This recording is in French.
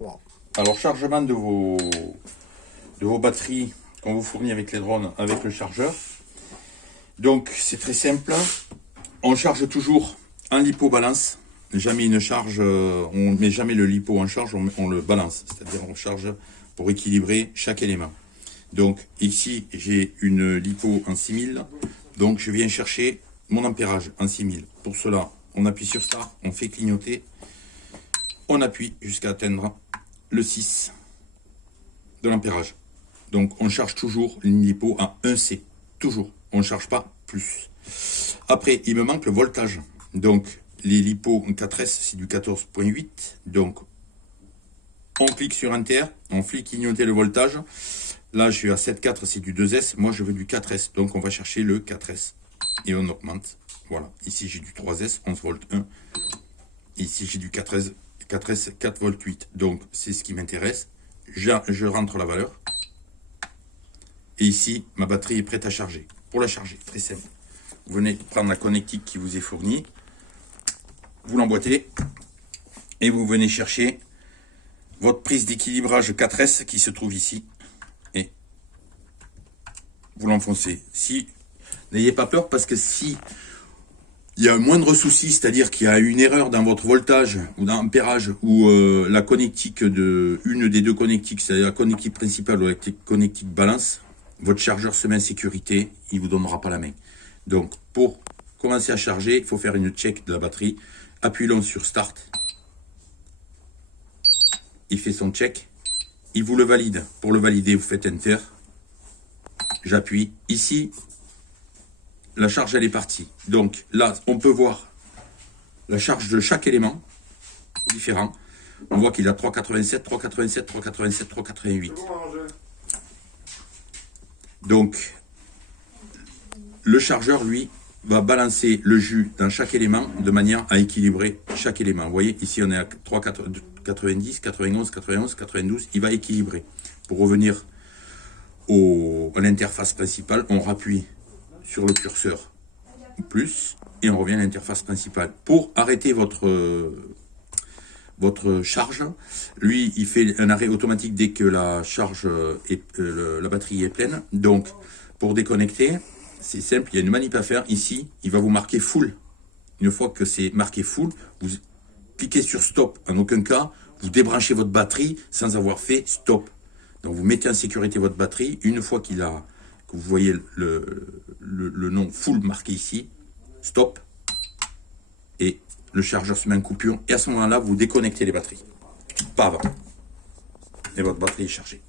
Wow. Alors, chargement de vos batteries qu'on vous fournit avec les drones, avec le chargeur. Donc, c'est très simple. On charge toujours en lipo-balance. Jamais une charge, on met jamais le lipo en charge, on le balance. C'est-à-dire, on charge pour équilibrer chaque élément. Donc, ici, j'ai une lipo en 6000. Donc, je viens chercher mon ampérage en 6000. Pour cela, on appuie sur Start, on fait clignoter. On appuie jusqu'à atteindre le 6 de l'ampérage. Donc, on charge toujours une lipo à 1C. Toujours. On ne charge pas plus. Après, il me manque le voltage. Donc, les lipos en 4S, c'est du 14.8. Donc, on clique sur Enter. On fait clignoter le voltage. Là, je suis à 7.4, c'est du 2S. Moi, je veux du 4S. Donc, on va chercher le 4S. Et on augmente. Voilà. Ici, j'ai du 3S, 11 volts 1. Ici, j'ai du 4S, 4 volts 8. Donc, c'est ce qui m'intéresse. Je rentre la valeur. Et ici, ma batterie est prête à charger. Pour la charger, très simple. Vous venez prendre la connectique qui vous est fournie. Vous l'emboîtez. Et vous venez chercher votre prise d'équilibrage 4S qui se trouve ici. Et vous l'enfoncez. N'ayez pas peur parce que si il y a un moindre souci, c'est-à-dire qu'il y a une erreur dans votre voltage ou dans l'ampérage ou la connectique une des deux connectiques, c'est-à-dire la connectique principale ou la connectique balance, votre chargeur se met en sécurité, il ne vous donnera pas la main. Donc, pour commencer à charger, il faut faire une check de la batterie. Appuyons sur Start. Il fait son check. Il vous le valide. Pour le valider, vous faites Enter. J'appuie. Ici, la charge, elle est partie. Donc, là, on peut voir la charge de chaque élément différent. On voit qu'il a 3,87, 3,87, 3,87, 3,88. Donc, le chargeur, lui, va balancer le jus dans chaque élément de manière à équilibrer chaque élément. Vous voyez, ici, on est à 3,90, 91, 91, 92. Il va équilibrer. Pour revenir à l'interface principale, on rappuie sur le curseur plus et on revient à l'interface principale. Pour arrêter votre charge, lui, il fait un arrêt automatique dès que la charge la batterie est pleine. Donc, pour déconnecter, c'est simple, il y a une manip à faire. Ici, il va vous marquer full. Une fois que c'est marqué full, vous cliquez sur stop. En aucun cas, vous débranchez votre batterie sans avoir fait stop. Donc, vous mettez en sécurité votre batterie. Une fois que vous voyez le nom full marqué ici, stop. Et le chargeur se met en coupure. Et à ce moment-là, vous déconnectez les batteries. Pas avant. Et votre batterie est chargée.